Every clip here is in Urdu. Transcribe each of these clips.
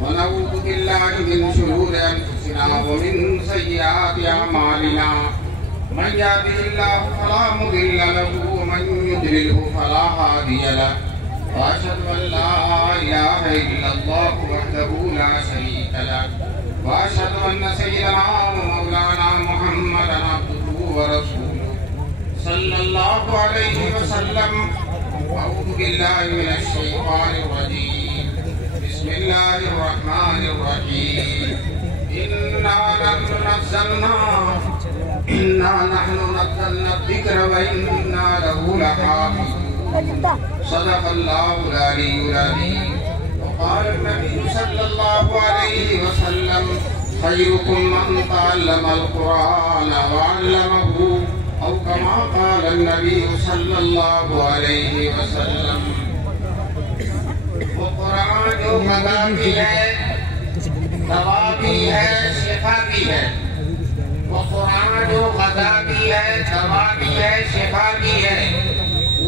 ونعوذ بالله من شرور أنفسنا ومن سيئات أعمالنا من يهده الله فلا مضل له ومن يضلله فلا هادي له وأشهد أن لا إله إلا الله وحده لا شريك له وأشهد أن سيدنا ومولانا محمدا عبده ورسوله صلى الله عليه وسلم. أعوذ بالله من الشيطان الرجيم. بسم الله الرحمن الرحيم. إنا نحن نزلنا الذكر وإنا له لحافظون. صدق الله العلي العظيم. وقال النبي صلى الله عليه وسلم خيركم من تعلم القرآن وعلمه أو كما قال النبي صلی اللہ علیہ وسلم. وہ قرآن جو غذا بھی ہے، دوا بھی ہے، شفا بھی ہے. وہ قرآن جو غذا بھی ہے، دوا بھی ہے، شفا بھی ہے.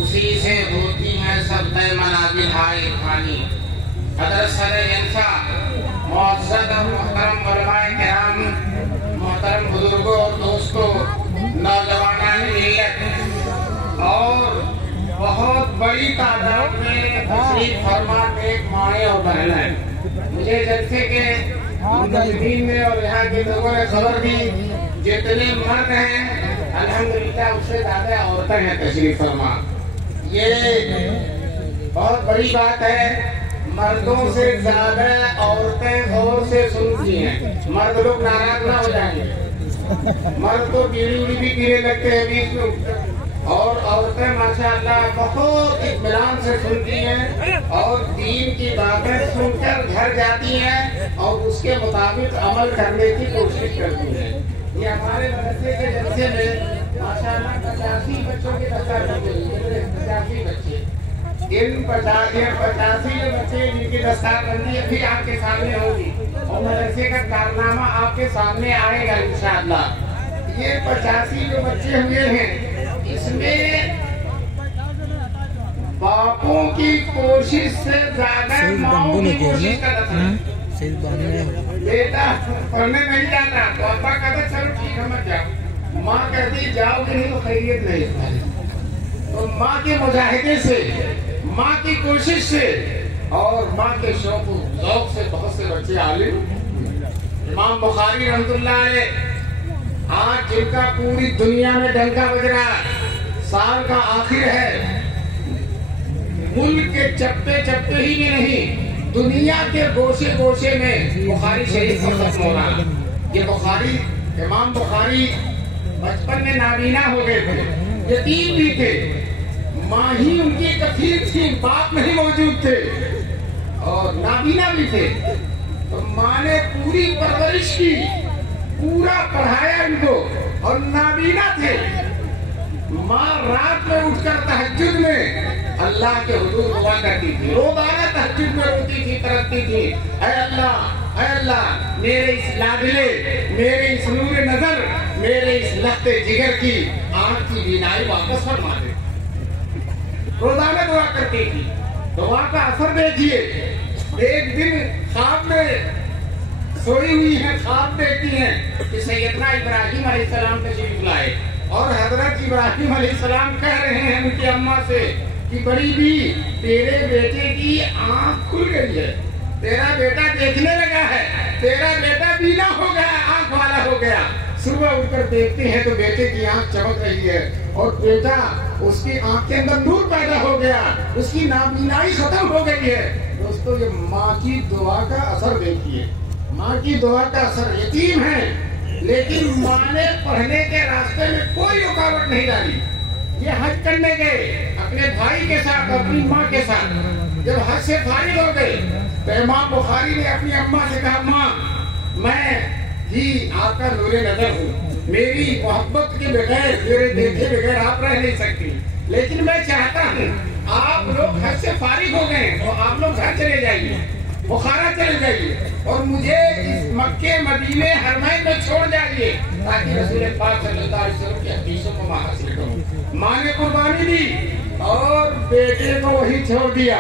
اسی سے ہوتی ہیں سب منازل ہائے عرفانی. حضرت صدر جلسہ معزز اور محترم علماء کرام، محترم بزرگوں اور دوستوں، نوجوانان ملت اور بہت بڑی تعداد میں تشریف فرما ایک مائیں اور بہنیں، مجھے جلسے کے منتظمین میں اور یہاں کے لوگوں نے خبر دی جتنے مرد ہیں الحمدللہ اس سے زیادہ عورتیں ہیں تشریف فرما. یہ بہت بڑی بات ہے. مردوں سے زیادہ عورتیں غور سے سنتی ہیں. مرد لوگ ناراض نہ ہو جائیں گے. مرد تو بیڑی بھی پینے لگتے ہیں بیچ میں، اور عورتیں ماشاءاللہ بہت اطمینان سے سنتی ہیں اور دین کی باتیں سن کر گھر جاتی ہیں اور اس کے مطابق عمل کرنے کی کوشش کرتی ہیں. یہ ہمارے مدرسے کے جلسے میں ماشاءاللہ 85 بچوں کی دستار کی گئی. 85 بچے، ان 85 بچے جن کی دستار بندی ابھی آپ کے سامنے ہوگی اور مدرسے کا کارنامہ آپ کے سامنے آئے گا انشاءاللہ. یہ 85 جو بچے ہوئے ہیں اس میں باپوں کی کوشش سے زیادہ ماؤں کی کوشش کا دستار. بیٹا پڑھنے نہیں جاتا تو ابا کہتے چلو ٹھیک ہے مت جاؤ. ماں کہتی جاؤ گے نہیں تو خیریت نہیں. تو ماں کے مجاہدے سے، ماں کی کوشش سے اور ماں کے شوق و ذوق سے بہت سے بچے عالم. امام بخاری رحمۃ اللہ علیہ آج جن کا پوری دنیا میں ڈنکا بج رہا، سال کا آخر ہے، ملک کے چپے چپے ہی میں نہیں دنیا کے گوشے گوشے میں بخاری شریف ختم ہو رہا. یہ بخاری، امام بخاری بچپن میں نابینا ہو گئے تھے، یتیم بھی تھے، ماں ہی ان کی کفیل تھی، باپ نہیں موجود تھے اور نابینا بھی تھے. تو ماں نے پوری پرورش کی، پورا پڑھایا ان کو، اور نابینا تھے. ماں رات میں اٹھ کر تہجد میں اللہ کے حضور دعا کرتی تھی، روزانہ تہجد میں روتی تھی، تڑپتی تھی، اے اللہ میرے اس لاڈلے، میرے اس نور نظر، میرے اس لخت جگر کی آنکھ کی بینائی واپس فرما دے. روزانہ دعا کرتی تھی. دعا کا اثر دیکھیے. ایک دن خواب میں سوئی ہوئی ہیں، خواب دیکھتی ہیں کہ سیدنا ابراہیم علیہ السلام تشریف لائے اور حضرت ابراہیم علیہ السلام کہہ رہے ہیں ان کی اماں سے کہ بڑی بھی تیرے بیٹے کی آنکھ کھل گئی ہے، تیرا بیٹا دیکھنے لگا ہے، تیرا بیٹا بینا ہو گیا، آنکھ والا ہو گیا. صبح اٹھ کر دیکھتے ہیں تو بیٹے کی آنکھ چمک رہی ہے اور بیٹا اس کی آنکھ کے اندر نور پیدا ہو گیا، اس کی نابینائی ختم ہو گئی ہے. دوستو یہ ماں کی دعا کا اثر دیکھیے، ماں کی دعا کا اثر. یتیم ہے لیکن ماں نے پڑھنے کے راستے میں کوئی رکاوٹ نہیں ڈالی. یہ حج کرنے گئے اپنے بھائی کے ساتھ، اپنی ماں کے ساتھ. جب حج سے فارغ ہو گئے تو امام بخاری نے اپنی اماں سے کہا ماں میں ہی آپ کا نور نظر ہوں، میری محبت کے بغیر، میرے دیکھے بغیر آپ رہ نہیں سکتی، لیکن میں چاہتا ہوں آپ لوگ حج سے فارغ ہو گئے تو آپ لوگ گھر چلے جائیے، بخارا چلے جائیے اور مجھے اس مکے مدینے حرمین میں چھوڑ جائیے تاکہ رسول پاک صلی اللہ علیہ وسلم کی حدیثوں کو میں حاصل کروں. ماں نے قربانی دی اور بیٹے کو وہی چھوڑ دیا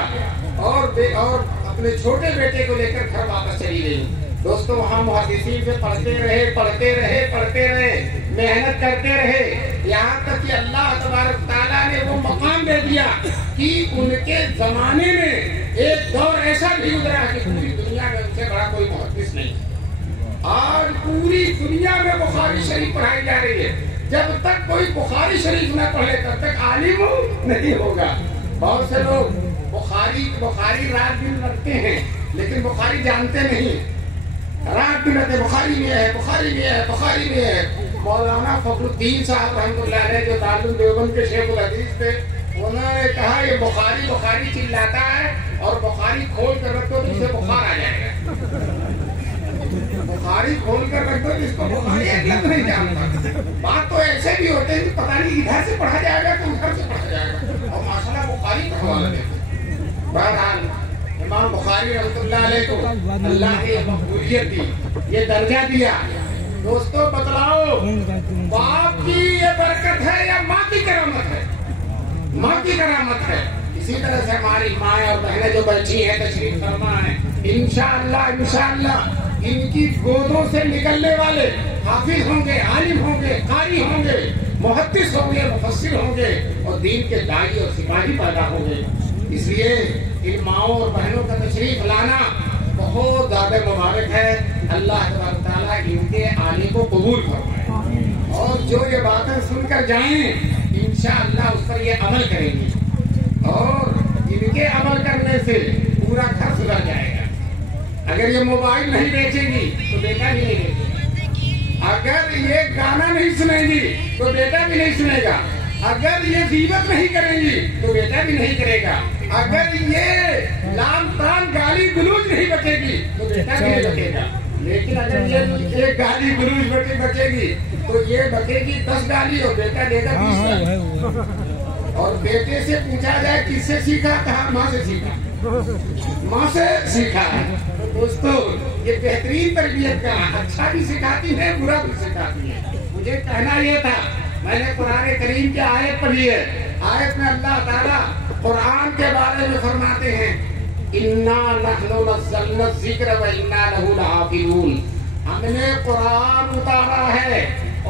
اور اپنے چھوٹے بیٹے کو لے کر گھر واپس چلی گئی. دوستوں وہاں محدثین سے پڑھتے رہے, محنت کرتے رہے, یہاں تک کہ اللہ تبارک تعالیٰ نے وہ مقام دے دیا کہ ان کے زمانے میں ایک دور ایسا بھی گزرا کہ پوری دنیا میں ان سے بڑا کوئی محدث نہیں. آج پوری دنیا میں بخاری شریف پڑھائی جا رہی ہے. جب تک کوئی بخاری شریف نہ پڑھے تب تک عالم نہیں ہوگا. بہت سے لوگ بخاری رات دن رکھتے ہیں لیکن بخاری جانتے نہیں. رات دن رہتے بخاری میں ہے. مولانا فخر الدین صاحب رحمۃ اللہ علیہ جو دارالعلوم دیوبند کے شیخ الحدیث تھے, انہوں نے کہا یہ بخاری چلاتا ہے اور بخاری کھول کر رکھو تو اسے بخار آ جائے گا. بخاری کھول کر رکھ دو جس کو بخاری لفظ نہیں جانتا. بات تو ایسے بھی ہوتے ہیں کہ پتہ نہیں ادھر سے پڑھا جائے گا کہ ادھر سے پڑھا جائے گا, اور ماشاءاللہ بخاری کا حوالہ دیتے. بہرحال امام بخاری رحمۃ اللہ علیہ کو اللہ نے مقبولیت دی, یہ درجہ دیا. دوستوں بتلاؤ باپ کی یہ برکت ہے یا ماں کی کرامت ہے؟ ماں کی کرامت ہے. اسی طرح سے ہماری ماں اور بہنیں جو بچی ہیں تشریف فرما ہے, انشاءاللہ ان کی گودوں سے نکلنے والے حافظ ہوں گے, عالم ہوں گے, قاری ہوں گے, محدث ہوں گے, مفسر ہوں گے, اور دین کے داعی اور سپاہی پیدا ہوں گے. اس لیے ان ماؤں اور بہنوں کا تشریف لانا بہت زیادہ مبارک ہے. اللہ تبارک تعالیٰ ان کے آنے کو قبول فرمائے, اور جو یہ باتیں سن کر جائیں انشاءاللہ اس پر یہ عمل کریں گی, اور ان کے عمل کرنے سے پورا گھر سدھر جائے گا. اگر یہ موبائل نہیں بیچیں گی تو بیٹا بھی نہیں بیچے گا. اگر یہ گانا نہیں سنیں گی تو بیٹا بھی نہیں سنے گا. اگر یہ غیبت نہیں کریں گی تو بیٹا بھی نہیں کرے گا. اگر یہ لام تان گالی گلوچ نہیں بچے گی تو بیٹا بھی نہیں بچے گا. لیکن اگر یہ ایک گالی گلوچ بچے گی تو یہ بچے گی 10 گالی اور بیٹا دے گا 20 گالی. اور بیٹے سے پوچھا جائے کس سے سیکھا, کہا ماں سے سیکھا ہے. تو دوستو یہ بہترین تربیت کا, اچھا بھی سکھاتی ہے برا بھی سکھاتی ہے. مجھے کہنا یہ تھا, میں نے قرآن کریم کی آیت پڑھی ہے. آیت میں اللہ تعالیٰ قرآن کے بارے میں فرماتے ہیں اِنَّا نَحْنُ نَزَّلْنَا الذِّكْرَ وَإِنَّا لَهُ لَحَافِظُونَ. ہم نے قرآن اتارا ہے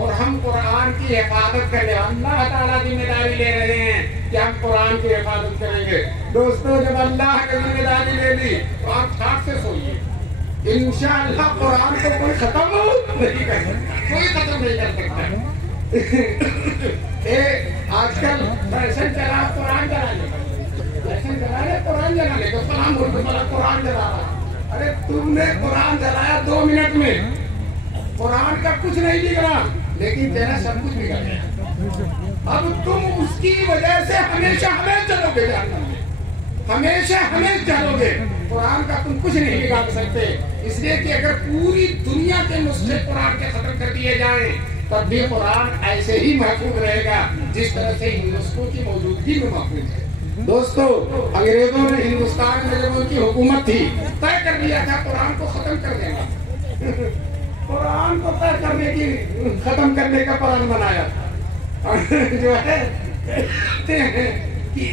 اور ہم قرآن کی حفاظت کریں. اللہ تعالیٰ ذمہ داری لے رہے ہیں کہ ہم قرآن کی حفاظت کریں گے. دوستو جب اللہ نے ذمہ داری لے لی تو آپ ٹھاٹ سے سوئیے. انشاءاللہ قرآن کو کوئی ختم نہیں کر سکتا, کوئی ختم نہیں کر سکتا. آج کل فیشن چلا قرآن چلانے کا, فیشن چلا رہے قرآن چلانے کا, فلاں ملک والا قرآن چلا رہا. ارے تم نے قرآن چلایا 2 منٹ میں, قرآن کا کچھ نہیں بگڑا لیکن تیرا سب کچھ بگڑ گیا. اب تم اس کی وجہ سے ہمیشہ چلو گے جہنم میں, ہمیشہ چلو گے. قرآن کا تم کچھ نہیں بگاڑ سکتے. اس لیے کہ اگر پوری دنیا کے نسخے قرآن کے ختم کر دیے جائیں تب بھی قرآن ایسے ہی محفوظ رہے گا جس طرح سے ان نسخوں کی موجودگی میں محفوظ ہے. دوستو انگریزوں نے ہندوستان میں جب ان کی حکومت تھی طے کر لیا تھا قرآن کو ختم کر دینا. قرآن کو طے کرنے کی ختم کرنے کا پلان بنایا تھا. جو ہے کہتے ہیں کہ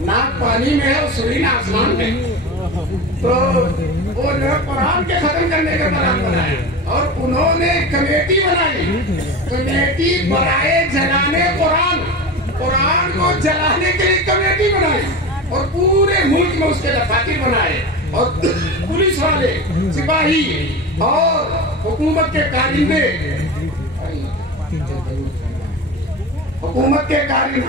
ناک پانی میں ہے اور سرین آسمان میں, تو وہ جو ہے قرآن کے ختم کرنے کا پلان بنایا. اور انہوں نے کمیٹی بنائی, کمیٹی برائے جلانے قرآن کو جلانے کے لیے کمیٹی بنائی, اور پورے ملک میں اس کے دفاتر بنائے, اور پولیس والے, سپاہی اور حکومت کے کارندے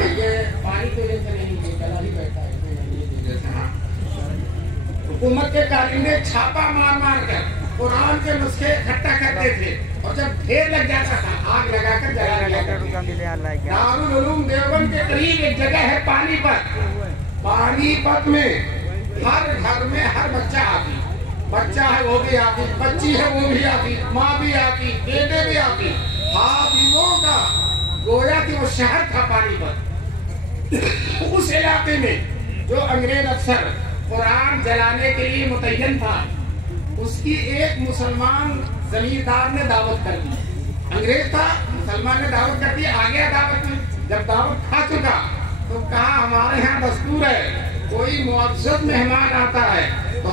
یہ پانی تو نہیں چلا ہی بیٹھا ہے. حکومت کے کارندے چھاپا مار کر قرآن کے نسخے اکٹھا کرتے تھے, اور جب ڈھیر لگ جاتا تھا آگ لگا کر جلا دیا کرتے تھے. دارالعلوم دیوبند کے قریب ایک جگہ ہے پانی پت میں ہر گھر میں ہر بچہ آتی, بچہ ہے وہ بھی آتی, بچی ہے وہ بھی آتی, ماں بھی آتی, بیٹے بھی آتی. حافظوں کا گویا کہ وہ شہر تھا پانی پت. اس علاقے میں جو انگریز افسر قرآن جلانے کے لیے متعین تھا اس کی ایک مسلمان زمیندار نے دعوت کر دی. انگریز تھا, مسلمان نے دعوت کر دی, آ گیا دعوت میں. جب دعوت کھا چکا تو کہا ہمارے ہاں دستور ہے کوئی معزز مہمان آتا ہے تو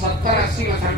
70-80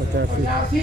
85।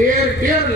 1.5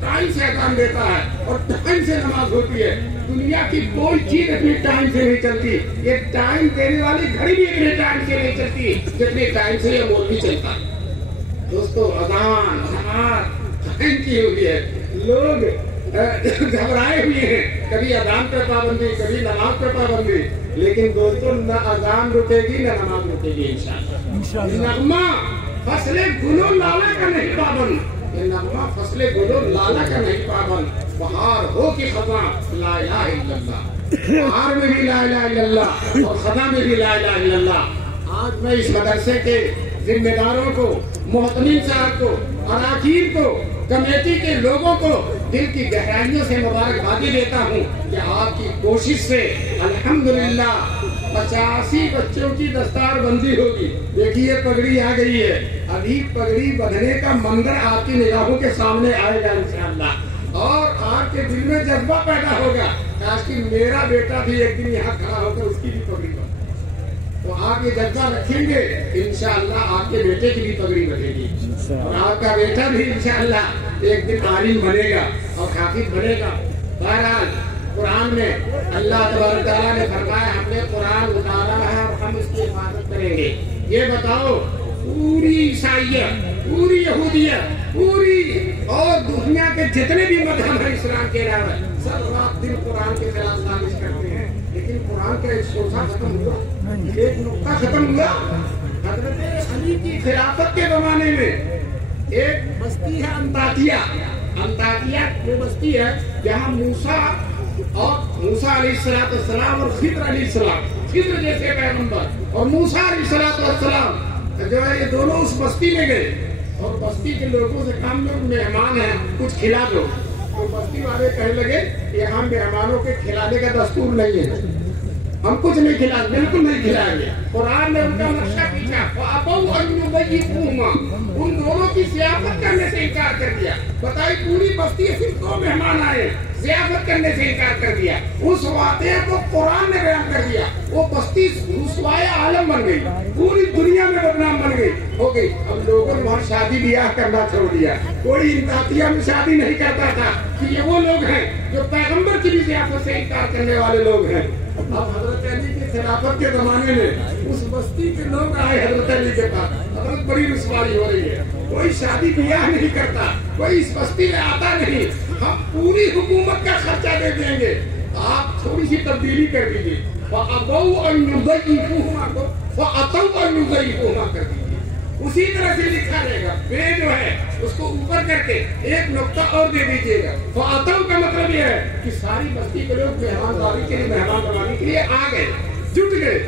ٹائم سے اذان دیتا ہے اور ٹائم سے نماز ہوتی ہے. دنیا کی کوئی چیز اتنی ٹائم سے نہیں چلتی. یہ ٹائم دینے والی گھڑی بھی اتنے ٹائم سے نہیں چلتی جتنے ٹائم سے یہ مولوی چلتا ہے. دوستو اذان نماز ٹائم کی ہوئی ہے. لوگ گھبرائے ہوئے ہیں, کبھی اذان پہ پابندی, کبھی نماز پہ پابندی. لیکن دوستو نہ اذان رکے گی نہ نماز رکے گی انشاءاللہ. نغمہ فصل گلو لالا کا نہیں پابند, یہ نغمہ فصل گلو لالا کا نہیں پابند. بہار ہو کہ خزاں لا الہ الا اللہ, بہار میں بھی لا الہ الا اللہ اور خزاں میں بھی لا الہ الا اللہ. آج میں اس مدرسے کے ذمہ داروں کو, محتمین صاحب کو, اراکین کو, کمیٹی کے لوگوں کو دل کی گہرائیوں سے مبارکبادی دیتا ہوں کہ آپ کی کوشش سے الحمدللہ 85 بچوں کی دستار بندی ہوگی. دیکھیے پگڑی آ گئی ہے, ابھی پگڑی بندھنے کا منظر آپ کی نگاہوں کے سامنے آئے گا انشاءاللہ, اور آپ کے دل میں جذبہ پیدا ہوگا کاش کہ میرا بیٹا بھی ایک دن یہاں کھڑا ہو کر اس کی بھی پگڑی بندھے. تو آپ یہ جذبہ رکھیں گے انشاءاللہ آپ کے بیٹے کی بھی پگڑی بندھے گی, اور آپ کا بیٹا بھی انشاءاللہ ایک دن عالم بنے گا اور حافظ بنے گا. بہرحال قرآن میں اللہ تبارک تعالیٰ نے فرمایا ہم نے قرآن اتارا ہے اور ہم اس کی حفاظت کریں گے. یہ بتاؤ پوری عیسائیت, پوری یہودیت, پوری اور دنیا کے جتنے بھی مذہب ہیں اسلام کے علاوہ سب رات دن قرآن کے خلاف سازش کرتے ہیں, لیکن قرآن کا ایک شوشہ ختم ہوا, ایک نقطہ ختم ہوا. حضرت علی کی خلافت کے زمانے میں ایک بستی ہے انطاکیہ. انطاکیہ وہ بستی ہے جہاں موسیٰ علیہ السلام اور خضر علیہ السلام, خضر جیسے پیغمبر اور موسیٰ علیہ السلام جو ہے یہ دونوں اس بستی میں گئے, اور بستی کے لوگوں سے کہا ہم لوگ مہمان ہیں کچھ کھلا دو. تو بستی والے کہنے لگے کہ ہم مہمانوں کے کھلانے کا دستور نہیں ہے, ہم کچھ نہیں کھلائیں, بالکل نہیں کھلائیں گے. قرآن نے ان کا نقشہ پیچھا, ان دونوں کی ضیافت کرنے سے انکار کر دیا. بتائی پوری بستی صرف 2 مہمان آئے, ضیافت کرنے سے انکار کر دیا. اس واقعے کو قرآن نے بیان کر دیا. وہ بستی رسوائے عالم بن گئی, پوری دنیا میں بدنام بن گئی, ہو گئی. اب لوگوں نے وہاں شادی بیاہ کرنا چھوڑ دیا. کوئی انطاکیہ میں شادی نہیں کرتا تھا کہ یہ وہ لوگ ہیں جو پیغمبر کی بھی ضیافت سے انکار کرنے والے لوگ ہیں. اب حضرت علی کی خلافت کے زمانے میں اس بستی کے لوگ آئے حضرت علی کے پاس, حضرت بڑی رسوائی ہو رہی ہے, کوئی شادی بیاہ نہیں کرتا, کوئی اس بستی میں آتا نہیں, ہم پوری حکومت کا خرچہ دے دیں گے, آپ تھوڑی سی تبدیلی کر دیجیے. فَأَبَوْا أَن يُضَيِّفُوهُمَا فَأَتَوْا أَن يُضَيِّفُوهُمَا کر دیجیے. اسی طرح سے لکھا رہے گا, بے جو ہے اس کو اوپر کر کے ایک نقطہ اور دے دیجیے گا. فَأَتَوْا کا مطلب یہ ہے کہ ساری بستی کے لوگ مہمانداری کے لیے, مہمان نوازی کے لیے آ گئے, جٹ گئے.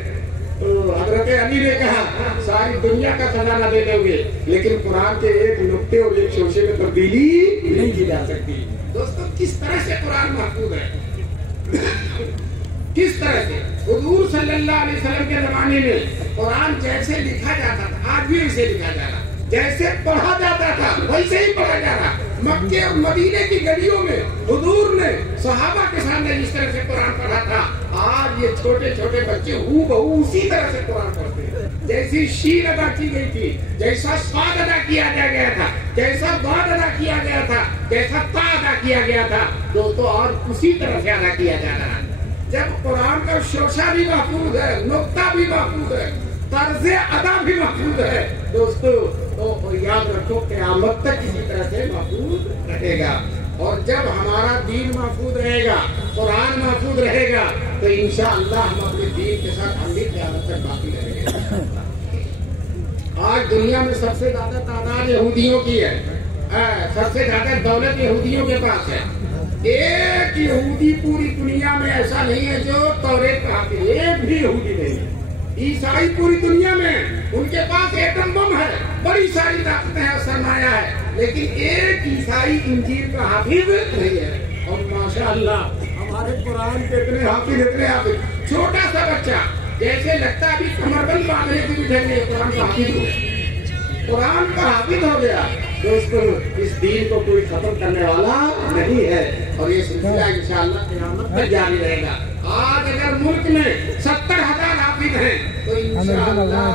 تو حضرت علی نے کہا ساری دنیا کا خزانہ دے دیں گے لیکن قرآن کے ایک نقطے اور ایک شوشے میں تبدیلی نہیں کی جا سکتی. دوستو کس طرح سے قرآن محفوظ ہے, کس طرح سے حضور صلی اللہ علیہ وسلم کے زمانے میں قرآن جیسے لکھا جاتا تھا آج بھی ویسے لکھا جا رہا, جیسے پڑھا جاتا تھا ویسے ہی پڑھا جا رہا. مکے اور مدینے کی گلیوں میں حضور نے صحابہ کے سامنے جس طرح سے قرآن پڑھا تھا, آج یہ چھوٹے چھوٹے بچے ہو بہو اسی طرح سے قرآن پڑھتے ہیں. جیسی شین ادا کی گئی تھی, جیسا سواد ادا کیا گیا تھا, جیسا باد ادا کیا گیا تھا, جیسا تا ادا کیا گیا تھا, دوستو آج اسی طرح سے ادا کیا جا رہا ہے. جب قرآن کا شوشہ بھی محفوظ ہے, نقطہ بھی محفوظ ہے, طرز ادا بھی محفوظ ہے, دوستو تو یاد رکھو قیامت تک اسی طرح سے محفوظ رہے گا. اور جب ہمارا دین محفوظ رہے گا, قرآن محفوظ رہے گا, تو انشاءاللہ ہم اپنے دین کے ساتھ ہم بھی قیامت تک باقی رہیں گے. آج دنیا میں سب سے زیادہ تعداد یہودیوں کی ہے, سب سے زیادہ دولت یہودیوں کے پاس ہے. ایک یہودی پوری دنیا میں ایسا نہیں ہے جو توریت پڑھاتے, ایک بھی یہودی نہیں ہے. عیسائی پوری دنیا میں ان کے پاس ایٹم بم ہے, بڑی ساری طاقتیں ہیں, سرمایہ ہے, لیکن ایک عیسائی انجیل کا حافظ نہیں ہے. اور ماشاءاللہ ہمارے قرآن کے اتنے حافظ, چھوٹا سا بچہ جیسے لگتا ہے ابھی کمر بند باندھنے کی بھی ڈھنگ ہے, قرآن کا حافظ ہو گیا, قرآن کا حافظ ہو گیا. دوستو اس دین کو کوئی ختم کرنے والا نہیں ہے, اور یہ سلسلہ انشاءاللہ قیامت تک جاری رہے گا. آج اگر ملک میں 70,000 حافظ ہیں تو انشاءاللہ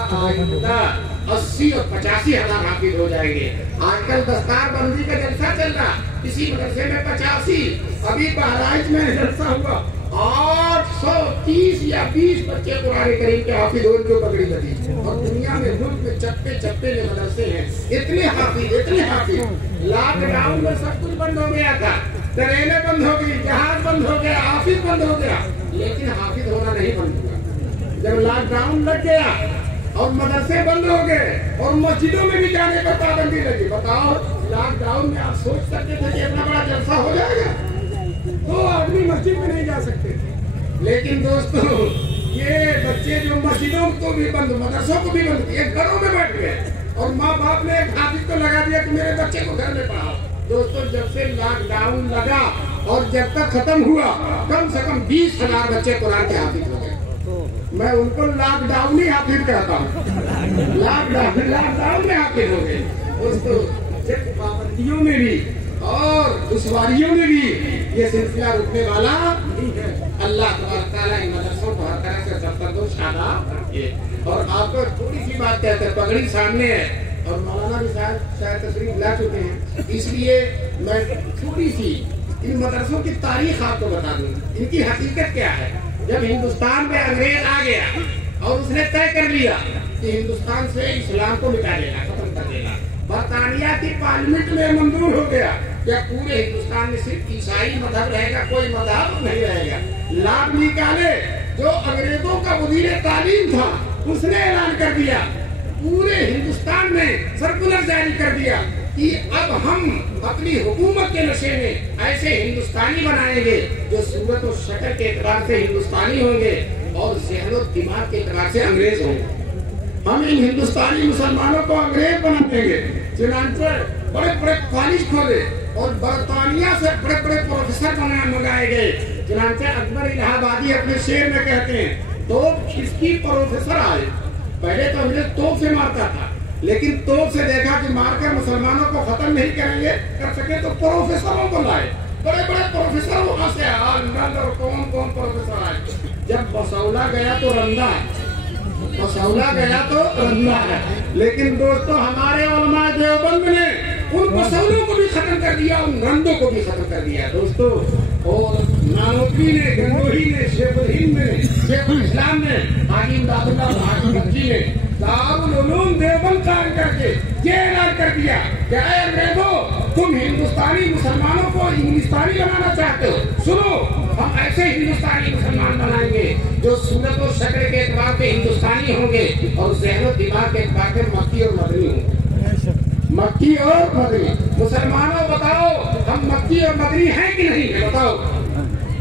80 اور 85 ہزار حافظ ہو جائیں گے. آج کل دستار بندی کا جلسہ چل رہا, کسی مدرسے میں 85, ابھی بہرائچ میں جلسہ ہوا 830 یا 20 بچے قرآن کریم کے حافظ ہوئے جو پکڑی لگی. اور دنیا میں ملک میں چپے چپے میں مدرسے ہیں, اتنے حافظ. لاک ڈاؤن میں سب کچھ بند ہو گیا تھا, ٹرینیں بند ہو گئی, جہاز بند ہو گیا, حافظ بند ہو گیا, لیکن حافظ ہونا نہیں بند ہوا. جب لاک ڈاؤن لگ گیا اور مدرسے بند ہو گئے اور مسجدوں میں بھی جانے پر پابندی لگی, بتاؤ لاک ڈاؤن میں آپ سوچ سکتے تھے کہ اتنا بڑا جلسہ ہو جائے گا؟ تو آدمی مسجد میں نہیں جا سکتے تھے. لیکن دوستو یہ بچے جو مسجدوں کو بھی بند, مدرسوں کو بھی بند کیے, گھروں میں بیٹھ گئے اور ماں باپ نے ایک حافظ کو لگا دیا کہ میرے بچے کو گھر میں پڑھاؤ. دوستو جب سے لاک ڈاؤن لگا اور جب تک ختم ہوا کم سے کم 20,000 بچے قرآن کے حافظ ہو گئے. میں ان کو لاک ڈاؤن ہی حافظ کہتا ہوں, لاک ڈاؤن میں حافظ ہو گئے. دوستو پابندیوں میں بھی اور دشواریوں میں بھی یہ سلسلہ رکنے والا نہیں ہے. اللہ تبارک تعالیٰ ان مدرسوں کو ہر طرح سے سرفراز و شاداب رکھے. اور آپ کو تھوڑی سی بات کہتے ہیں, پگڑی سامنے ہے اور مولانا بھی شاید تشریف لا چکے ہیں, اس لیے میں تھوڑی سی ان مدرسوں کی تاریخ آپ کو بتا دوں, ان کی حقیقت کیا ہے. جب ہندوستان میں انگریز آ گیا اور اس نے طے کر لیا کہ ہندوستان سے اسلام کو مٹا دے گا, ختم کر دے گا, برطانیہ کی پارلیمنٹ میں منظور ہو گیا کہ پورے ہندوستان میں صرف عیسائی مذہب رہے گا, کوئی مذہب نہیں رہے گا. لاڈ نکالے جو انگریزوں کا وزیر تعلیم تھا اس نے اعلان کر دیا, پورے ہندوستان میں سرکولر جاری کر دیا کہ اب ہم اپنی حکومت کے نشے میں ایسے ہندوستانی بنائیں گے جو صورت و شکل کے اعتبار سے ہندوستانی ہوں گے اور ذہن و دماغ کے اعتبار سے انگریز ہوں گے. ہم ان ہندوستانی مسلمانوں کو انگریز بنا دیں گے. چنانچہ بڑے بڑے کالج کھولے اور برطانیہ سے بڑے بڑے پروفیسر منگائے گئے. چنانچہ اکبر الہ آبادی اپنے شعر میں کہتے ہیں توپ اس کی پروفیسر آئے. پہلے تو انگریز توپ سے مارتا تھا, لیکن توپ سے دیکھا کہ مار کر مسلمانوں کو ختم نہیں کریں گے کر سکے تو پروفیسروں کو لائے. بڑے بڑے پروفیسر وہاں سے اور کون پروفیسر آئے. جب بسولا گیا تو رندا ہے, بسولا گیا تو رندا ہے. لیکن دوستو ہمارے علماء دیوبند نے ان بسولوں کو بھی ختم کر دیا, ان رندوں کو بھی ختم کر دیا دوستو. اور نانوتری نے, گنگوہی نے, شیخ الہند نے, شیخ الاسلام نے, حاجی امداد اللہ حاجی بخشی نے دارالعلوم دیوبند قائم کر کے یہ اعلان کر دیا کہ اے انگریزو تم ہندوستانی مسلمانوں کو انگلستانی بنانا چاہتے ہو, سنو ہم ایسے ہندوستانی مسلمان بنائیں گے جو صورت و شکل کے اعتبار سے ہندوستانی ہوں گے اور ذہن و دماغ کے اعتبار سے مکی اور مدنی ہوں گے. مکی اور مدنی. مسلمانوں بتاؤ ہم مکی اور مدنی ہیں کہ نہیں ہے؟ بتاؤ.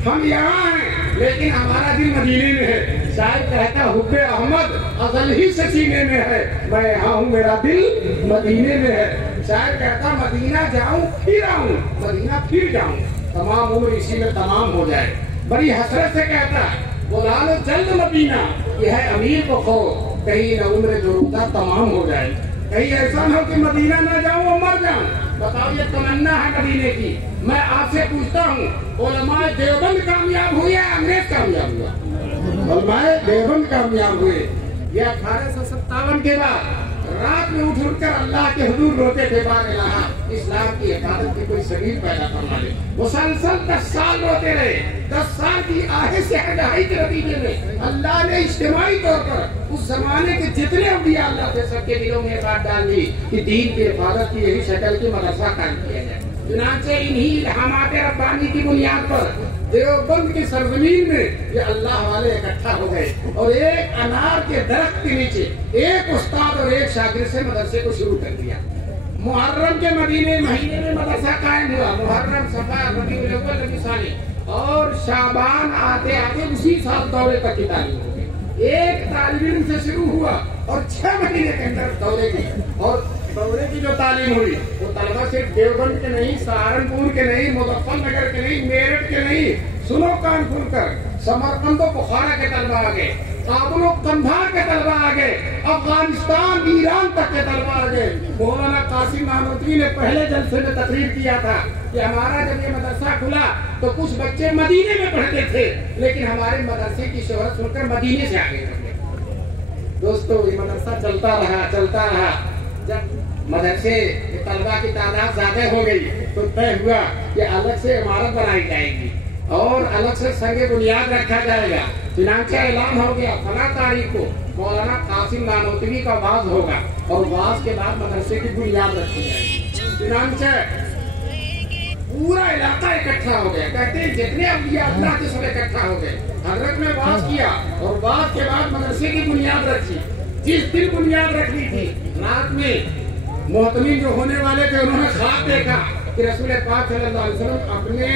ہم یہاں ہیں لیکن ہمارا دل مدینے میں ہے. شاید کہتا حب احمد ازل ہی سے سینے میں ہے, میں یہاں ہوں میرا دل مدینے میں ہے. شاید کہتا مدینہ جاؤں پھر آؤں, مدینہ پھر جاؤں, تمام عمر اسی میں تمام ہو جائے. بڑی حسرت سے کہتا بلا لو جلد مدینہ, یہ ہے امیر کو خو, کہیں نہ عمر درودہ تمام ہو جائے. کہیں ایسا نہ ہو کہ مدینہ نہ جاؤں اور مر جاؤں. بتاؤ یہ تمنا ہے مدینے کی. میں آپ سے پوچھتا ہوں علماء دیوبند کامیاب ہوئے یا انگریز کامیاب ہوا؟ علماء دیوبند کامیاب ہوئے. یہ 1857 کے بعد رات میں اٹھ کر اللہ کے حضور روتے تھے, بار الہ اسلام کی حفاظت کی کوئی سبیل پیدا فرما دے. مسلسل 10 سال روتے رہے. 10 سال کی آہے سے ہڈائی کے نتیجے میں اللہ نے اجتماعی طور پر اس زمانے کے جتنے انبیاء اللہ تھے سب کے دلوں میں بات ڈال دی کہ دین کی حفاظت کی یہی شکل کی مدرسہ قائم کیا جائے. چنانچہ انہی الہامات ربانی کی بنیاد پر دیوبند کی سرزمین میں یہ اللہ والے اکٹھا ہو گئے اور ایک انار کے درخت کے نیچے ایک استاد اور ایک شاگرد سے مدرسے کو شروع کر دیا. محرم کے مہینے میں مدرسہ قائم ہوا. محرم, صفر, ربیع الاول, ربیع ثانی اور شعبان آتے آتے اسی سال دورے تک کی تعلیم ہو گئی. ایک طالب علم سے شروع ہوا اور 6 مہینے کے اندر دورے کی, اور دورے کی جو تعلیم ہوئی وہ طلبہ صرف دیوبند کے نہیں, سہارنپور کے نہیں, مظفر نگر کے نہیں, میرٹھ کے نہیں, سنو کان کھول کر, سمرقند و بخارا کے طلبہ آ گئے, کابل و قندھار کے طلبہ آ گئے, افغانستان ایران تک کے طلبہ آ گئے. مولانا قاسم نانوتوی نے پہلے جلسے میں تقریر کیا تھا کہ ہمارا جب یہ مدرسہ کھلا تو کچھ بچے مدینے میں پڑھتے تھے لیکن ہمارے مدرسے کی شہرت سن کر مدینے سے آگے بڑھ گئے. دوستو یہ مدرسہ چلتا رہا. جب مدرسے طلبا کی تعداد زیادہ ہو گئی تو طے ہوا کہ الگ سے عمارت بنائی جائے گی اور الگ سے سنگ بنیاد رکھا جائے گا. چنانچہ اعلان ہو گیا فلاں تاریخ کو مولانا قاسم نانوتوی کا واعظ ہوگا اور واعظ کے بعد مدرسے کی بنیاد رکھی جائے گی. چنانچہ پورا علاقہ اکٹھا ہو گیا. کہتے ہیں جتنے اولیاء اللہ کے سب اکٹھا ہو گئے. حضرت نے واعظ کیا اور واعظ کے بعد مدرسے کی بنیاد رکھی. جس دن بنیاد رکھنی تھی رات میں محتمین جو ہونے والے تھے انہوں نے خواب دیکھا کہ رسول پاک صلی اللہ علیہ وسلم اپنے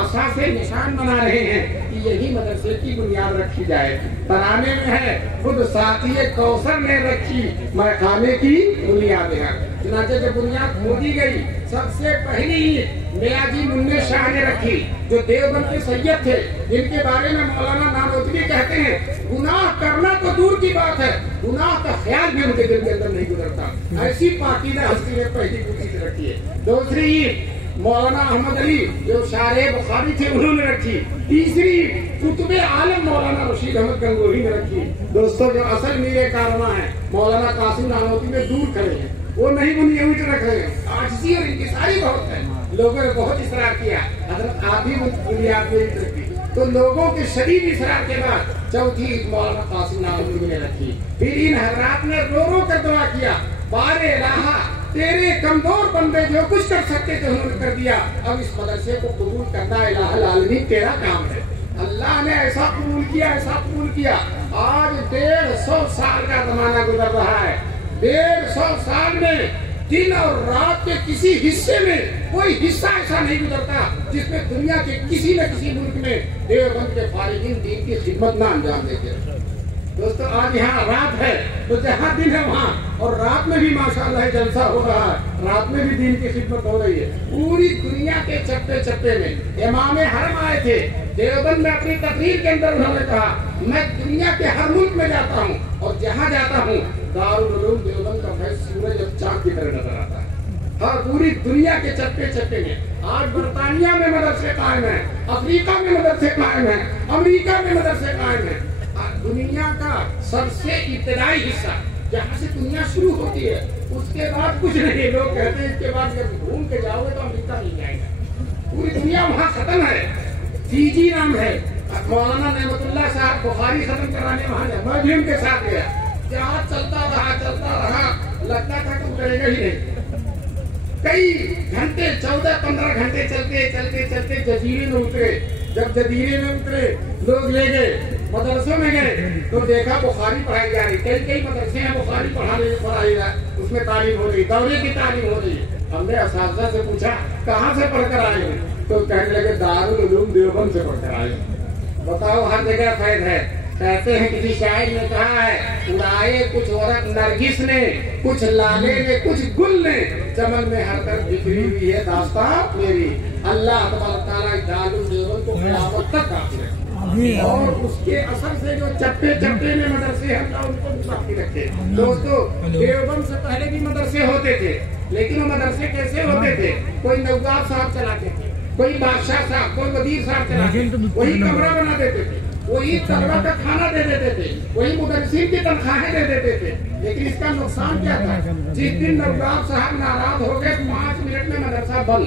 عصا سے نشان بنا رہے ہیں کہ یہی مدرسے کی بنیاد رکھی جائے. ترانے میں ہے خود ساتھی کوثر نے رکھی میں کھانے کی بنیاد ہے. چنانچہ جب بنیاد کھودی گئی سب سے پہلی میاں جی منع شاہ نے رکھی جو دیوبند کے سید تھے جن کے بارے میں مولانا نانوتوی کہتے ہیں گناہ کرنا تو دور کی بات ہے گناہ کا خیال بھی ان کے دل کے اندر نہیں گزرتا. ایسی پاکیزہ ہستی نے پہلی بنیاد رکھی ہے. دوسری مولانا احمد علی جو شارح بخاری تھے انہوں نے رکھی. تیسری قطب عالم مولانا رشید احمد گنگوہی نے رکھی. دوستوں جو اصل میرے کارواں ہیں مولانا قاسم نانوتوی میں دور کھڑے ہیں وہ نہیں بنیاد رکھ رہے ہیں. عاجزی اور انکساری بہت ہے. لوگوں نے بہت اصرار کیا حضرت آپ بھی بنیاد نہیں رکھی تو لوگوں کے شدید اصرار کے بعد چوتھی مولانا قاسم نانوتوی نے رکھی. پھر ان حضرات نے رو رو کر دعا کیا بار الہ تیرے کمزور بندے جو کچھ کر سکتے تھے انہوں نے کر دیا. اب اس مدرسے کو قبول کرنا الہ العالمین تیرا کام ہے. اللہ نے ایسا قبول کیا. آج 150 سال کا زمانہ گزر رہا ہے. 150 سال میں دن اور رات کے کسی حصے میں کوئی حصہ ایسا نہیں گزرتا جس میں دنیا کے کسی نہ کسی ملک میں دیوبند کے فارغین دین کی خدمت نہ انجام دیتے. دوستو آج یہاں رات ہے تو جہاں دن ہے وہاں اور رات میں بھی ماشاءاللہ جلسہ ہو رہا ہے. رات میں بھی دین کی خدمت ہو رہی ہے. پوری دنیا کے چپے چپے میں امام حرم آئے تھے دیوبند میں. اپنی تقریر کے اندر انہوں نے کہا میں دنیا کے ہر ملک میں جاتا ہوں اور جہاں جاتا ہوں دارالعلوم دیوبند کا فیض سورج اور چاند کی طرح نظر آتا ہے. اور پوری دنیا کے چپے چپے میں آج برطانیہ میں مدرسے قائم ہیں, افریقہ میں مدرسے قائم ہیں, امریکہ میں مدرسے قائم ہیں. دنیا کا سب سے ابتدائی حصہ جہاں سے دنیا شروع ہوتی ہے اس کے بعد کچھ نہیں. لوگ کہتے ہیں اس کے بعد جب گھوم کے جاؤ گے تو امریکہ مل جائے گا. پوری دنیا وہاں ختم ہے. فیجی نام ہے. مولانا نعمت اللہ صاحب بخاری ختم کرانے وہاں جائے. میں بھی ان کے ساتھ گیا. جہاز چلتا رہا لگتا تھا کہ اترے گا ہی نہیں. کئی گھنٹے 14-15 گھنٹے چلتے جزیرے میں اترے. جب جزیرے میں اترے لوگ لے گئے مدرسوں میں گئے تو دیکھا بخاری پڑھائی جا رہی. کئی مدرسے ہیں بخاری پڑھائی جا اس میں تعلیم ہو رہی, دورے کی تعلیم ہو رہی. ہم نے اساتذہ سے پوچھا کہاں سے پڑھ کر آئے ہیں تو کہنے لگے دارالعلوم دیوبند سے پڑھ کر آئے. بتاؤ ہر جگہ فیض ہے. کہتے ہیں کسی شاعر نے کہا ہے اڑائے کچھ ورق نرگس نے کچھ لالے نے کچھ گل نے چمن میں ہر طرف بکھری ہوئی ہے داستان میری. اللہ تبارک تعالیٰ دارالعلوم دیوبند کو قیامت تک کافی رکھے اور اس کے اثر سے جو چپے میں مدرسے ہیں ان کو باقی رکھے. دوستو دیوبند سے پہلے بھی مدرسے ہوتے تھے لیکن وہ مدرسے کیسے ہوتے تھے؟ کوئی نواب صاحب چلاتے تھے, کوئی بادشاہ صاحب, کوئی وزیر صاحب چلاتے تھے. وہی کمرہ بنا دیتے تھے, وہی طلبہ کا کھانا دے دیتے تھے, وہی مدرسین کی تنخواہیں دے دیتے تھے. لیکن اس کا نقصان کیا تھا؟ جس دن نواب صاحب ناراض ہو گئے 5 منٹ میں مدرسہ بند,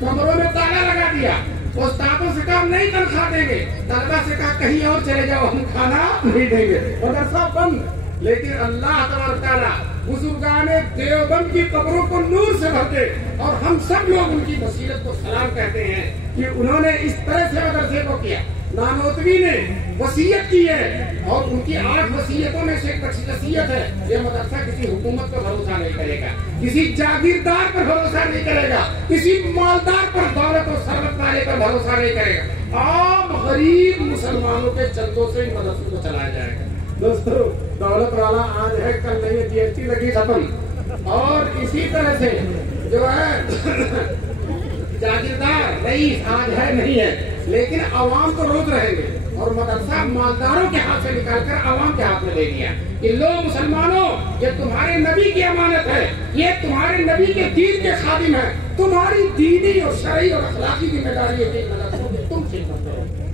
کمروں میں تالا لگا دیا. استادوں سے کہا نہیں تنخواہ دیں گے, طلبہ سے کہا کہیں اور چلے جاؤ ہم کھانا نہیں دیں گے, مدرسہ بند. لیکن اللہ تبارک تعالیٰ بزرگان دیوبند کی قبروں کو نور سے بھرتے اور ہم سب لوگ ان کی بصیرت کو سلام کہتے ہیں کہ انہوں نے اس طرح سے مدرسے کو کیا. نانوتوی نے وصیت کی ہے اور ان کی 8 وصیتوں میں سے ایک وصیت ہے یہ مدرسہ کسی حکومت پر بھروسہ نہیں کرے گا, کسی جاگیردار پر بھروسہ نہیں کرے گا, کسی مالدار پر دولت و ثروت والے پر بھروسہ نہیں کرے گا. عام غریب مسلمانوں کے چندوں سے ان مدرسوں کو چلایا جائے گا. دوستو دولت والا آج ہے کل نہیں, جی ایس ٹی لگی ختم. اور اسی طرح سے جو ہے جاگیردار رئیس آج ہے نہیں ہے لیکن عوام تو روز رہیں گے. اور مدرسہ مالداروں کے ہاتھ سے نکال کر عوام کے ہاتھ میں لے دیا کہ لو مسلمانوں یہ تمہارے نبی کی امانت ہے, یہ تمہارے نبی کے دین کے خادم ہے, تمہاری دینی اور شرعی اور اخلاقی ذمہ داری ہے کہ مدرسوں کی تم خدمت کرو.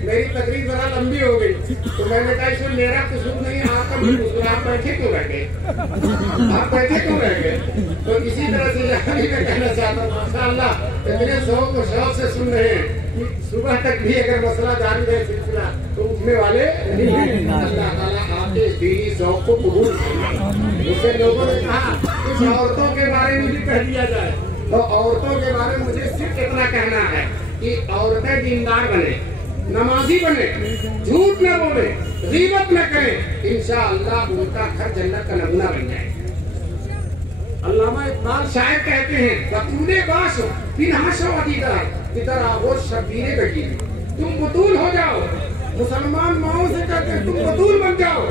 میری تقریر ذرا لمبی ہو گئی تو میں نے کہا اس میں میرا قصور نہیں، آپ کا بھی قصور، آپ بیٹھے کیوں رہ گئے، آپ بیٹھے کیوں رہ گئے؟ تو اسی طرح سے میں کہنا چاہتا ہوں ماشاء اللہ اتنے ذوق و شوق سے سن رہے ہیں کہ صبح تک بھی اگر مسئلہ جاری رہے سلسلہ تو اٹھنے والے نہیں۔ اللہ تعالیٰ آپ کے دینی ذوق کو قبول کرے۔ اس سے لوگوں نے کہا کچھ عورتوں کے بارے میں بھی کہہ دیا جائے، تو عورتوں کے بارے میں مجھے صرف اتنا کہنا ہے کہ عورتیں دیندار بنے، نمازی بنے، جھوٹ نہ بولے، غیبت نہ کریں، انشاءاللہ ان کا گھر جنت کا نمونہ بن جائے۔ علامہ اقبال شاعر کہتے ہیں بطول باش پھر ہاشو ادیدہ ادھر آو شبیر بگی، تم بطول ہو جاؤ، مسلمان ماؤں سے کہتے ہیں تم بطول بن جاؤ،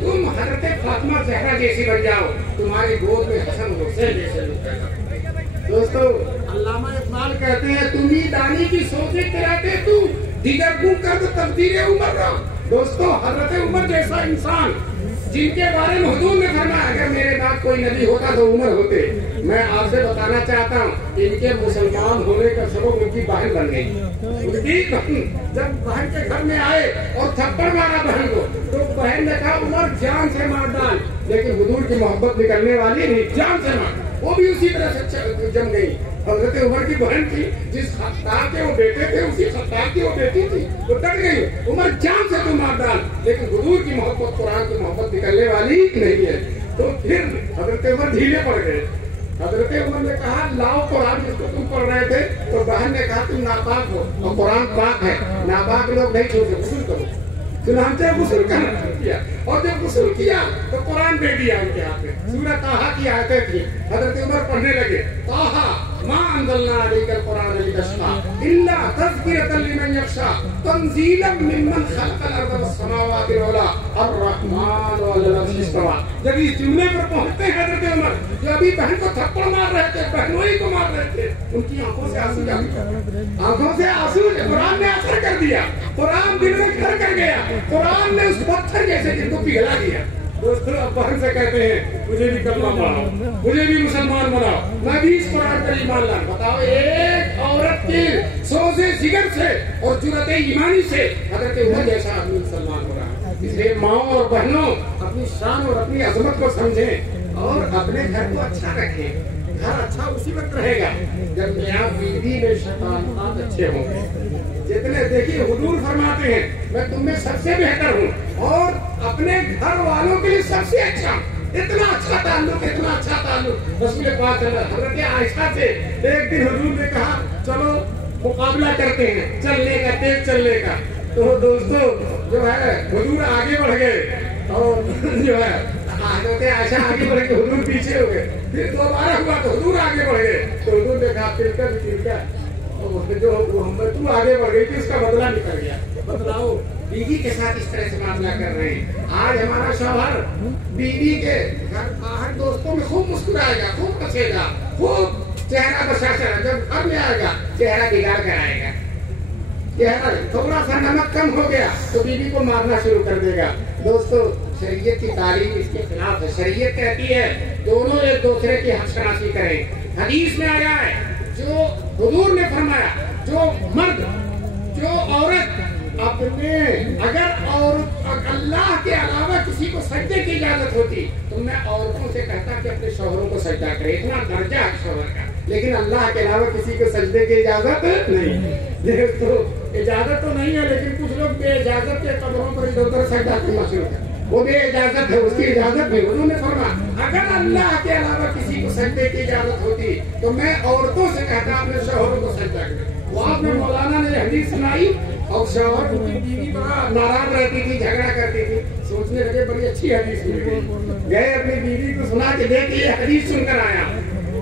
تم حضرت فاطمہ زہرا جیسی بن جاؤ، تمہاری گود میں حسن حسین جیسے لوگ کہتے۔ دوستو علامہ اقبال کہتے ہیں تم ہی دانی کی سوچے کراتے تو دیگر گو کر تبدیل عمر کا۔ دوستو حضرت عمر جیسا انسان جن کے بارے میں حضور نے فرمایا اگر میرے بعد کوئی نبی ہوتا تو عمر ہوتے، میں آپ سے بتانا چاہتا ہوں ان کے مسلمان ہونے کا سبب ان کی بہن بن گئی۔ ان کی بہن جب بہن کے گھر میں آئے اور تھپڑ مارا بہن کو تو بہن نے کہا عمر جان سے مار ڈال، لیکن حضور کی محبت نکلنے والی نہیں، جان سے مار، وہ بھی اسی طرح سے جم گئی۔ حضرت عمر کی بہن تھی، جس خطاب کے وہ بیٹے تھے اسی خطاب کی وہ بیٹی تھی، وہ ڈٹ گئی، عمر جان سے تو مار ڈال، لیکن حضور کی محبت، قرآن کی محبت نکلنے والی نہیں ہے۔ تو پھر حضرت عمر ڈھیلے پڑ گئے۔ حضرت عمر نے کہا لاؤ قرآن جس کو تم پڑھ رہے تھے، تو بہن نے کہا تم ناپاک ہو اور قرآن پاک ہے، ناپاک لوگ نہیں چھوڑتے، غسل کرو۔ چنانچہ غسل کرنا کیا، اور جب غسل کیا تو قرآن دے دیا ان کے ہاتھ میں، سورہ طٰہٰ کی آیتیں تھیں، حضرت عمر پڑھنے لگے طٰہٰ ما انزلنا علیک القرآن لتشقیٰ الا تذکرۃ لمن یخشیٰ تنزیلا ممن خلق الارض والسماوات العلی الرحمن علی العرش استویٰ۔ جب اس جملے پر پہنچتے ہیں حضرت عمر جو ابھی بہن کو تھپڑ مار رہے تھے، بہنوئی کو مار رہے تھے، ان کی آنکھوں سے آنسو جا گئے، آنکھوں سے آنسو، قرآن نے اثر کر دیا، قرآن دل میں گھر کر گیا، قرآن نے اس پتھر جیسے دل کو پگھلا دیا۔ دوستو اب بہن سے کہتے ہیں مجھے بھی کلمہ پڑھاؤ، مجھے بھی مسلمان بناؤ، میں بھی اس قرآن پر ایمان لاؤں۔ بتاؤ ایک عورت کے سوزے جگر سے اور جرأت ایمانی سے حضرت عمر جیسا آدمی مسلمان ہو رہا ہے۔ اس لیے ماؤں اور بہنوں اپنی شان اور اپنی عظمت کو سمجھیں اور اپنے گھر کو اچھا رکھیں۔ گھر اچھا اسی وقت رہے گا جب میاں بیوی میں تعلقات اچھے ہوں گے۔ جتنے دیکھیے حضور فرماتے ہیں میں تم میں سب سے بہتر ہوں اور اپنے گھر والوں کے لیے سب سے اچھا، اتنا اچھا تعلق، اتنا اچھا تعلق رسول پاک حضرت عائشہ سے ایک دن حضور نے کہا چلو مقابلہ کرتے ہیں چلنے کا، تیز چلنے کا۔ تو دوستو جو ہے حضور آگے بڑھ گئے اور جو ہے حضرت عائشہ آگے بڑھ کے حضور پیچھے ہو گئے، پھر دوبارہ ہوا تو حضور آگے بڑھ گئے، تو حضور نے کہا پھر کیا جو تو آگے بڑھ گئی تھی اس کا بدلہ نکل گیا۔ بتلاؤ بیوی کے ساتھ اس طرح سے معاملہ کر رہے ہیں۔ آج ہمارا شوہر بیوی کے گھر باہر دوستوں میں خوب مسکرائے گا، خوب ہنسے گا، خوب چہرہ بشاشہ، جب گھر میں آئے گا چہرہ بگاڑ کر آئے گا، چہرہ تھوڑا سا نمک کم ہو گیا تو بیوی کو مارنا شروع کر دے گا۔ دوستو شریعت کی تعلیم اس کے خلاف ہے۔ شریعت کہتی ہے دونوں ایک دوسرے کی حق شناسی کریں۔ حدیث میں آیا ہے جو حضور نے فرمایا جو مرد، جو عورت اپنے اگر اللہ کے علاوہ کسی کو سجدے کی اجازت ہوتی تو میں عورتوں سے کہتا کہ اپنے شوہروں کو سجدہ کرے، اتنا درجہ ہے شوہر کا، لیکن اللہ کے علاوہ کسی کو سجدے کی اجازت نہیں۔ تو اجازت تو نہیں ہے لیکن کچھ لوگ بے اجازت کے قبروں پر ادھر ادھر سجدہ کرنا شروع کرتے، وہ بے اجازت ہے، اس کی اجازت نہیں۔ انہوں نے فرمایا اگر اللہ کے علاوہ کسی کو سجدے کی اجازت ہوتی تو میں عورتوں سے کہتا اپنے شوہروں کو سجدہ کرے۔ وہ آپ نے مولانا نے حدیث سنائی اور شوہر کی بیوی بڑا ناراض رہتی تھی، جھگڑا کرتی تھی، سوچنے لگے بڑی اچھی حدیث مل گئی، گئے اپنی بیوی کو سنا کے دیکھ یہ حدیث سن کر آیا،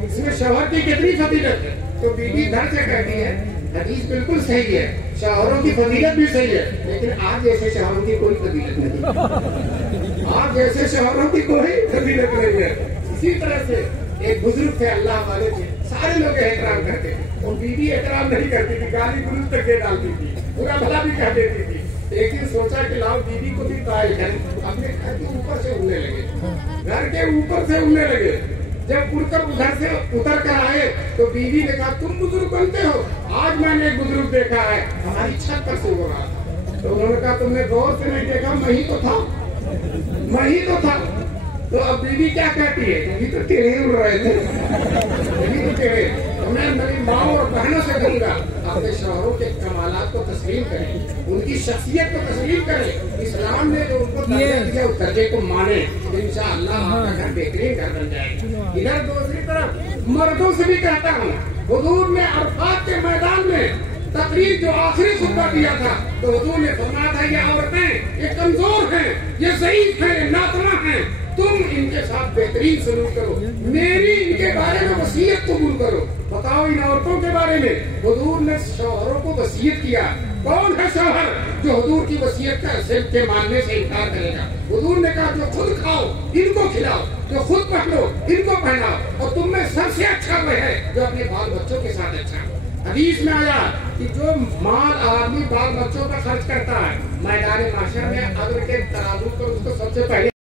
اس میں شوہر کی کتنی فضیلت ہے۔ تو بیوی گھر سے کہتی ہے حدیث بالکل صحیح ہے، شوہروں کی فضیلت بھی صحیح ہے، لیکن آپ جیسے شوہروں کی کوئی فضیلت نہیں، آپ جیسے شوہروں کی کوئی فضیلت نہیں ہے۔ اسی طرح سے ایک بزرگ تھے اللہ والے تھے، سارے لوگ احترام کرتے تھے، اور بیوی احترام نہیں کرتی تھی، گالی گلوچ تک دے ڈالتی تھی، برا بھلا بھی کہہ دیتی تھی۔ ایک دن سوچا کہ لاؤ بیوی کو بھی قائل کریں، اپنے گھر کے اوپر سے اڑنے لگے، گھر کے اوپر سے اڑنے لگے۔ جب اڑ کر ادھر سے اتر کر آئے تو بیوی نے کہا تم بزرگ بنتے ہو، آج میں نے ایک بزرگ دیکھا ہے ہماری چھت پر سے اڑ رہا تھا، تو انہوں نے کہا تم نے غور سے نہیں دیکھا، میں ہی تو تھا، میں ہی تو تھا۔ تو اب بیوی کیا کہتی ہے؟ بیوی تو تیرے ہی اڑ رہے تھے، بیوی تو تیرے۔ تو میں میری ماں اور بہنوں سے کہوں گا اپنے شوہروں کے کمالات کو تسلیم کریں، ان کی شخصیت کو تسلیم کریں، اسلام نے جو ان کو درجہ دیا اس درجے کو مانیں، انشاءاللہ آپ کا گھر بہترین گھر بن جائے گا۔ ادھر دوسری طرف مردوں سے بھی کہتا ہوں، حضور نے عرفات کے میدان میں تقریر جو آخری خطبہ دیا تھا تو حضور نے فرمایا تھا یہ عورتیں یہ کمزور ہیں، یہ ضعیف ہیں، یہ ناتواں ہیں، تم ان کے ساتھ بہترین سلوک کرو، میری ان کے بارے میں وصیت قبول کرو۔ بتاؤ ان عورتوں کے بارے میں حضور نے شوہروں کو وصیت کیا، کون ہے شوہر جو حضور کی وصیت کا صرف کے ماننے سے انکار کرے گا؟ حضور نے کہا جو خود کھاؤ ان کو کھلاؤ، جو خود پہنو ان کو پہناؤ، اور تم میں سب سے اچھا وہ ہے جو اپنے بال بچوں کے ساتھ اچھا ہو۔ حدیث میں آیا کہ جو مال آدمی بال بچوں پر خرچ کرتا ہے میدان محشر میں اجر کے ترازو پر اس کو سب سے پہلے